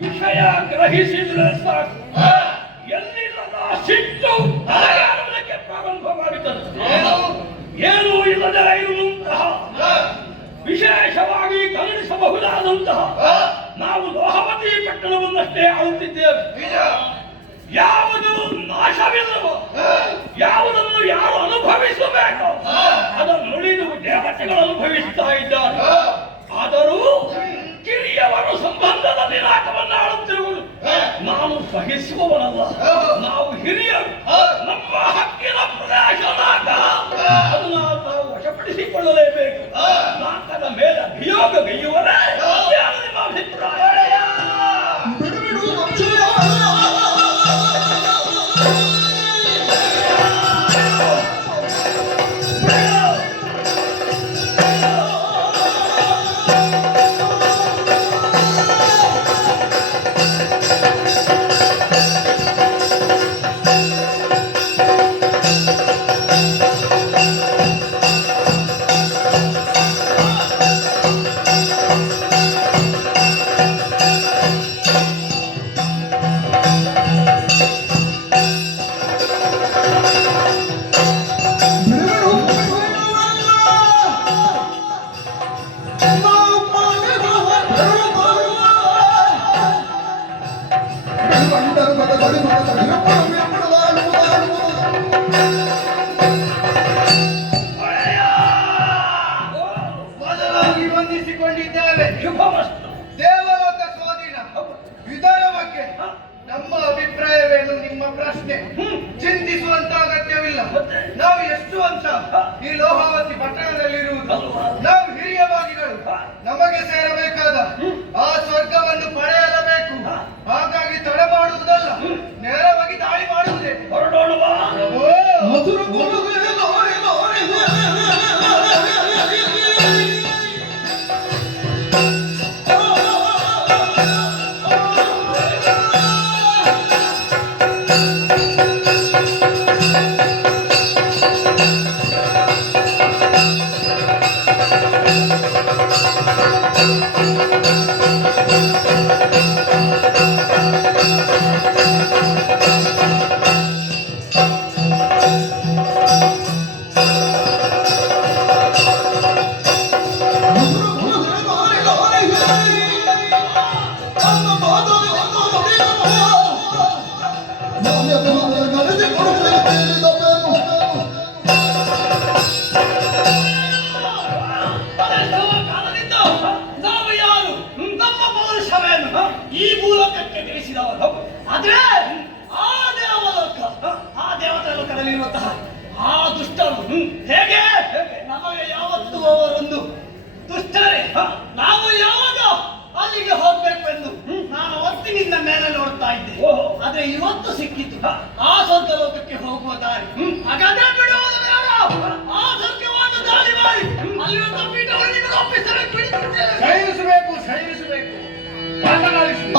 ವಿಷಯ ಗ್ರಹಿಸಿದ್ರೆ ಸಾಕು, ಎಲ್ಲಿಲ್ಲದ ಸಿಟ್ಟು ಪ್ರಾರಂಭವಾಗುತ್ತದೆ. ಏನೂ ಇಲ್ಲದೆ ಇರುವಂತಹ, ವಿಶೇಷವಾಗಿ ಗಮನಿಸಬಹುದಾದಂತಹ ನಾವು ಲೋಹವತಿ ಪಟ್ಟಣವನ್ನಷ್ಟೇ ಆಳುತ್ತಿದ್ದೇವೆ. ಯಾವುದು ನಾಶವಿಲ್ಲವೋ, ಯಾವುದನ್ನು ಯಾರು ಅನುಭವಿಸಬೇಕು ಅದನ್ನು ನುಡಿದು ದೇವತೆಗಳು ಅನುಭವಿಸ್ತಾ ಇದ್ದಾರೆ. ಆದರೂ ಕಿರಿಯವರು ಸಂಬಂಧದ ದಿನಾಂಕವನ್ನು ಆಳುತ್ತಿರುವುದು ನಾವು ಸಹಿಸುವವನಲ್ಲ. ನಾವು ಹಿರಿಯರು, ನಮ್ಮ ಹಕ್ಕಿನ ಪ್ರದೇಶನಾಗ ಅದನ್ನು ನಾವು ವಶಪಡಿಸಿಕೊಳ್ಳಲೇಬೇಕು. ನಾಲ್ಕದ ಮೇಲೆ ಅಭಿಯೋಗ ಗೈಯುವರೇ ನಿಮ್ಮ ಅಭಿಪ್ರಾಯ? ದೇವಲೋಕ ಸ್ವಾಧೀನ ಇದರ ಬಗ್ಗೆ ನಮ್ಮ ಅಭಿಪ್ರಾಯವೇನು? ನಿಮ್ಮ ಪ್ರಶ್ನೆ ಚಿಂತಿಸುವಂತ ಅಗತ್ಯವಿಲ್ಲ. ನಾವು ಎಷ್ಟು ಅಂತ ಈ ಲೋಹಾವತಿ ಪಟ್ಟಣದಲ್ಲಿರುವುದು. ನಾವು ಹಿರಿಯ ಭಾಗಿಗಳು, ನಮಗೆ ಸೇರಬೇಕಾದ ಆ ಸ್ವರ್ಗವನ್ನು ಪಡೆಯಲೇಬೇಕು. ಹಾಗಾಗಿ ತಡ ಮಾಡುವುದಲ್ಲ, ನೇರವಾಗಿ ದಾಳಿ ಮಾಡುವುದೇ. ಹೊರಡೋಣವಾ? ಈ ಮೂಲಕಕ್ಕೆ ತಿಳಿಸಿದವರು. ಆದ್ರೆ ಆ ದೇವಲೋಕ, ಆ ದೇವತಾ ಲೋಕದಲ್ಲಿರುವಂತಹ ಆ ದುಷ್ಟರು ಹೇಗೆ ನಮಗೆ ಯಾವತ್ತೂ ಅವರೊಂದು ದುಷ್ಟರೇ. ನಾವು ಯಾವಾಗ ಅಲ್ಲಿಗೆ ಹೋಗ್ಬೇಕೆಂದು ನಾನು ಹೊತ್ತಿನಿಂದ ಮೇಲೆ ನೋಡ್ತಾ ಇದ್ದೆ. ಆದ್ರೆ ಇವತ್ತು ಸಿಕ್ಕಿತ್ತು ಆ ಸ್ವರ್ಗ ಲೋಕಕ್ಕೆ ಹೋಗುವ ದಾರಿ. ಹಾಗಾದ್ರೆ ಬಿಡುವುದು ಬೇಡ, ಆ ಸ್ವರ್ಗವನ್ನು ದಾಳಿ ಮಾಡಿ ಅಲ್ಲಿರುವಂತ ಪೀಠವನ್ನು ಒಪ್ಪಿಸಲು ಬಿಡಿಸುತ್ತೇವೆ. ಸಹಿಸಬೇಕು, ಸಹಿಸಬೇಕು, ಮಾತನಾಡಿಸಬೇಕು.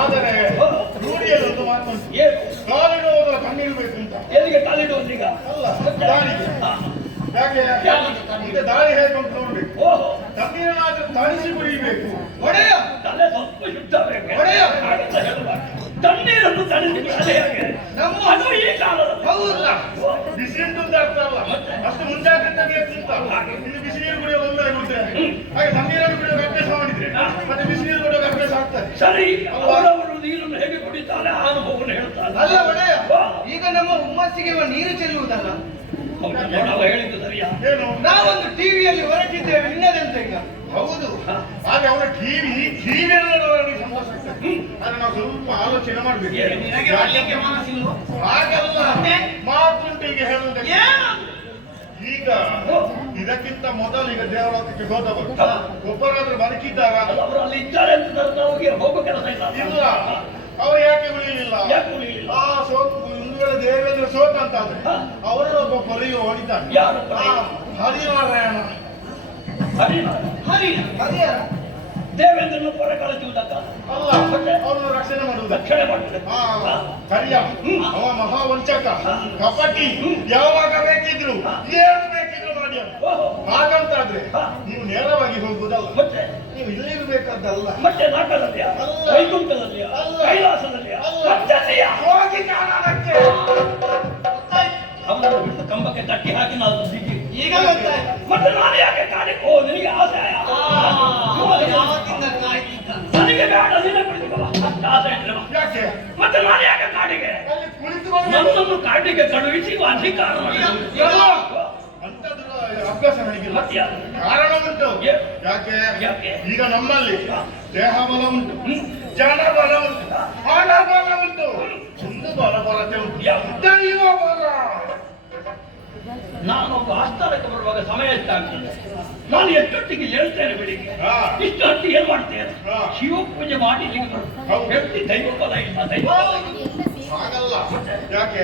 ಆದರೆ ರೂಢಿಯಲ್ಲಿ ಒಂದು ಮಾತುಂಟು, ಏನು ಕಾಲಿಡುವುದರ ಕಣ್ಣಿರಬೇಕು ಅಂತ. ಎಲ್ಲಿಗೆ ಕಾಲಿಡುವಂತೀಗ? ಅಲ್ಲ, ದಾರಿಗೆ. ಯಾಕೆ ಈಗ ದಾರಿ ಹೇಗೆ ಉಂಟು ನೋಡ್ಬೇಕು. ಓಹೋ, ತಣ್ಣೀರನ್ನಾದ್ರೂ ತಣಿಸಿ ಕುಡಿಯಬೇಕು. ಒಡೆಯ ತಲೆ ಸ್ವಲ್ಪ ಶುದ್ಧ ಬೇಕು. ಒಡೆಯ ಹಾಗೆಲ್ಲ ಹೇಳುವ. ತಣ್ಣೀರನ್ನು ತಣಿಸಿ ತಲೆಯಾಗೆ ನಮ್ಮ ಅದು ಈ ಕಾಲದ ಹೌದಲ್ಲ, ಬಿಸಿ ಉಂಟು ಅಂತ ಅರ್ಥ ಅಲ್ಲ, ಅಷ್ಟು ಮುಂಜಾಗ್ರತೆ ಬೇಕು ಅಂತ. ಇದು ಬಿಸಿ ನೀರು ಕುಡಿಯೋದು ಒಂದೇ ಆಗುತ್ತೆ. ಹಾಗೆ ತಣ್ಣೀರನ್ನು ಕುಡಿಯೋಕೆ ಅಭ್ಯಾಸ ಮಾಡಿದ್ರೆ ಮತ್ತೆ ಬಿಸಿ ನೀರು ಕುಡಿಯೋಕೆ ಅಭ್ಯಾಸ ಆಗ್ತದೆ. ಸರಿ, ಅವರವರು ನೀರನ್ನು ಹೇಗೆ ಕುಡಿತಾರೆ ಆ ಅನುಭವವನ್ನು ಹೇಳ್ತಾರೆ. ಅಲ್ಲ ಒಡೆಯ, ಈಗ ನಮ್ಮ ಹುಮ್ಮಸ್ಸಿಗೆ ನೀರು ಚೆಲ್ಲುವುದಲ್ಲ. ನೋಡವ ಹೇಳಿದ್ದು ಸರಿಯಾ? ಏನು ನಾವೊಂದು ಟಿವಿಯಲ್ಲಿ ಹೊರಟಿದ್ದೇವೆ, ಇನ್ನದೆಂತ ಈಗ? ಹೌದು, ಆದ್ರೆ ಅವರ ಟಿವಿ ನನಗೆ ಸಂತೋಷ ಆಗ್ತದೆ. ಆದ್ರೆ ನಾವು ಸ್ವಲ್ಪ ಆಲೋಚನೆ ಮಾಡ್ಬೇಕು. ನಿನಗೆ ಮಾಡ್ಲಿಕ್ಕೆ ಮನಸ್ಸಿಲ್ವೋ? ಹಾಗಲ್ಲ, ಮಾತುಂಟು ಈಗ ಹೇಳುವುದಕ್ಕೆ. ಈಗ ಇದಕ್ಕಿಂತ ಮೊದಲು ಈಗ ದೇವಲೋಕಕ್ಕೆ ಹೋದವರು ಒಬ್ಬರಾದ್ರೂ ಬದುಕಿದ್ದಾಗ ಅವರು ಅಲ್ಲಿ ಇದ್ದಾರೆ ಅಂತ ನಮಗೆ ಹೋಗೋ ಕೆಲಸ ಇಲ್ಲ. ಇಲ್ಲ, ಅವ್ರು ಯಾಕೆ ಉಳಿಲಿಲ್ಲ? ಯಾಕೆ ಉಳಿಲಿಲ್ಲ? ಆ ಸೋತು ಹಿಂದುಗಳ ದೇವೇಂದ್ರ ಸೋತ ಅಂತ ಆದ್ರೆ ಅವರೊಬ್ಬ ಪೊರೆಯು ಹೊಡಿತಾನೆ. ಯಾರು? ಹರಿನಾರಾಯಣ. ಹರಿಯಾರ ದೇವೇಂದ್ರನ ಪೊರ ಕಳಿಸುವುದಕ್ಕ ಅಲ್ಲ, ಅವನು ರಕ್ಷಣೆ ಮಾಡುವುದ. ರಕ್ಷಣೆ ಮಾಡ್ತಾರೆ. ಕರಿಯ ಅವ ಮಹಾವಂಚಕ, ಕಪಟಿ. ಯಾವಾಗ ಬೇಕಿದ್ರು ಏನು ಬೇಕಿದ್ರು ಮಾಡಿ. ಹಾಗಂತಾದ್ರೆ ನೀವು ನೇರವಾಗಿ ಹೋಗುವುದಲ್ಲ, ಮತ್ತೆ ನೀವು ಇಲ್ಲಿರ್ಬೇಕಾದ್ದಲ್ಲ. ಮತ್ತೆ ನಾಟಕದಲ್ಲಿಯ, ಅಲ್ಲ. ವೈಕುಂಠದಲ್ಲಿಯ, ಅಲ್ಲ. ಕೈಲಾಸದಲ್ಲಿಯ, ಅಲ್ಲ. ಮತ್ತೆಲ್ಲಿಯ? ಹೋಗಿ ಕಾಣೋದಕ್ಕೆ. ಅವನನ್ನು ಬಿಟ್ಟು ಕಂಬಕ್ಕೆ ಕಟ್ಟಿ ಹಾಕಿ ನಾವು ಸಿಕ್ಕಿ. ಈಗ ಗೊತ್ತಾಯ್ತು. ಮತ್ತೆ ನಾನು ಯಾಕೆ ಕಾಡಿಗೆ ಓ ನಿನಗೆ ಆಸೆ ಯಾವತ್ತಿಂದ ಕಾಯ್ತಿದ್ದ. ನನಗೆ ಬೇಡ, ನೀನೇ ಕುಳಿತುಕೊಳ್ಳ. ಆಸೆ ಇದ್ರೆ ಬಾ. ಯಾಕೆ ಮತ್ತೆ ನಾನು ಯಾಕೆ ಕಾಡಿಗೆ? ಅಲ್ಲಿ ಕುಳಿತುಕೊಂಡು ನನ್ನನ್ನು ಕಾಡಿಗೆ ಕಳುಹಿಸಿ ಅಧಿಕಾರ ಎಲ್ಲ ಅಂತದ್ದು ಅಭ್ಯಾಸ ನನಗಿಲ್ಲ. ಮತ್ತೆ ಯಾರು? ಕಾರಣ ಉಂಟು. ಯಾಕೆ? ಯಾಕೆ ಈಗ ನಮ್ಮಲ್ಲಿ ದೇಹ ಬಲ ಉಂಟು, ಜನ ಬಲ ಉಂಟು, ಹಣ ಬಲ ಉಂಟು, ಒಂದು ಬಲ ಬರತೆ ಉಂಟು. ದೈವ ಬಲ. ನಾನೊಬ್ಬ ಆಸ್ಥಾನಕ್ಕೆ ಬರುವಾಗ ಸಮಯ ಎಷ್ಟಾಗ್ತದೆ? ನಾನು ಎಷ್ಟೊತ್ತಿಗೆ ಹೇಳ್ತೇನೆ ಬೆಳಿಗ್ಗೆ. ಇಷ್ಟು ಹೊತ್ತು ಏನ್ ಮಾಡ್ತೇನೆ? ಶಿವ ಪೂಜೆ ಮಾಡಿ ಇಲ್ಲಿಗೆ ಬರುದು. ವ್ಯಕ್ತಿ ದೈವ ಬಲ ಇಲ್ಲ, ದೈವ ಬಲ ಇಲ್ಲ. ಹಾಗಲ್ಲ. ಯಾಕೆ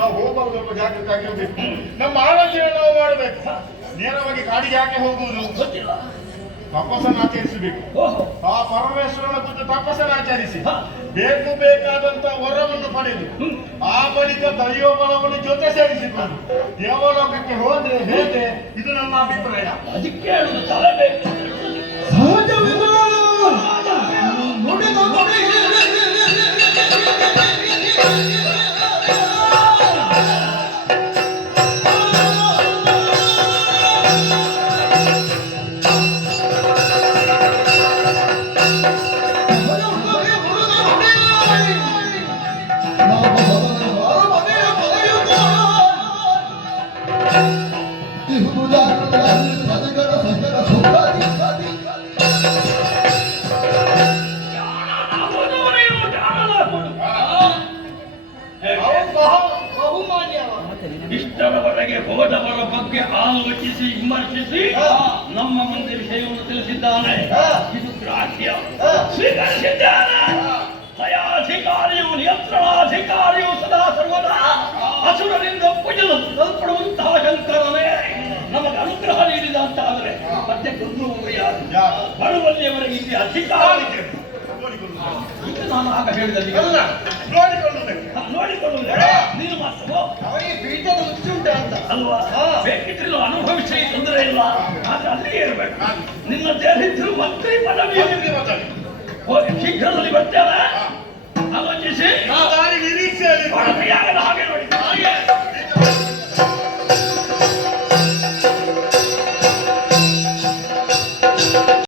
ನಾವು ಹೋಗುವಾಗ ಸ್ವಲ್ಪ ಜಾಗೃತಿ ಆಗಿರ್ಬೇಕು. ನಮ್ಮ ಆಲೋಚನೆ ನಾವು ಮಾಡಬೇಕು. ನೇರವಾಗಿ ಕಾಡಿಗೆ ಯಾಕೆ ಹೋಗುವುದು? ಗೊತ್ತಿಲ್ಲ. ತಪಸ್ಸನ್ನು ಆಚರಿಸಬೇಕು. ಓಹೋ, ಆ ಪರಮೇಶ್ವರನ ಕುರಿತು ತಪಸ್ಸನ್ನು ಆಚರಿಸಿ ಬೇಕಾದಂತ ವರವನ್ನು ಪಡೆದು ಆ ಬಳಿಕ ದೈವ ಬಲವನ್ನು ಜೊತೆ ಸೇರಿಸಿಕೊಂಡು ದೇವಲೋಕಕ್ಕೆ ಹೋದ್ರೆ ಹೇಗೆ? ಇದು ನನ್ನ ಅಭಿಪ್ರಾಯ. ಅದಕ್ಕೆ ಹೇಳುದು ತಲೆ ಬೇಕು. ಇಷ್ಟರವರೆಗೆ ಹೋದವರ ಬಗ್ಗೆ ಆಲೋಚಿಸಿ ವಿಮರ್ಶಿಸಿ ನಮ್ಮ ಮುಂದೆ ವಿಷಯವನ್ನು ತಿಳಿಸಿದ್ದಾನೆ. ಇದು ಗ್ರಾಹ್ಯ ಸ್ವೀಕರಿಸಿದ್ದಾನೆ. ದಯಾಧಿಕಾರಿಯು, ನಿಯಂತ್ರಣಾಧಿಕಾರಿಯು ಸದಾ ಸರ್ವದಾ ಅಸುರರಿಂದ ಪೂಜಿಸಲ್ಪಡುವಂತಹ ಶಂಕರನೇ ನಮಗೆ ಅನುಗ್ರಹ ನೀಡಿದ ಅಂತ ಆದರೆ ಮತ್ತೆ ಕೊಂದು ಯಾರು? ಬರುವಲ್ಲಿಯವರೆಗೆ ಇಲ್ಲಿ ಅಧಿಕಾರಿ. ನಾನು ಆಗ ಹೇಳಿದಲ್ಲಿ ನೋಡಿಕೊಳ್ಳುವುದೇ ನೀನು ಮಾತ್ರ ಅವರಿಗೆ ಪೀಠದ ಹುಚ್ಚುಂಟ ಅಂತ ಅಲ್ವಾ? ಬೇಕಿದ್ರೆ ಅನುಭವಿಸಿ ತೊಂದರೆ ಇಲ್ಲ, ಆದ್ರೆ ಅಲ್ಲಿಯೇ ಇರಬೇಕು. ನಿನ್ನ ದೇಹಿದ್ರು ಮಂತ್ರಿ ಪದವಿ. ಶೀಘ್ರದಲ್ಲಿ ಬರ್ತೇನೆ.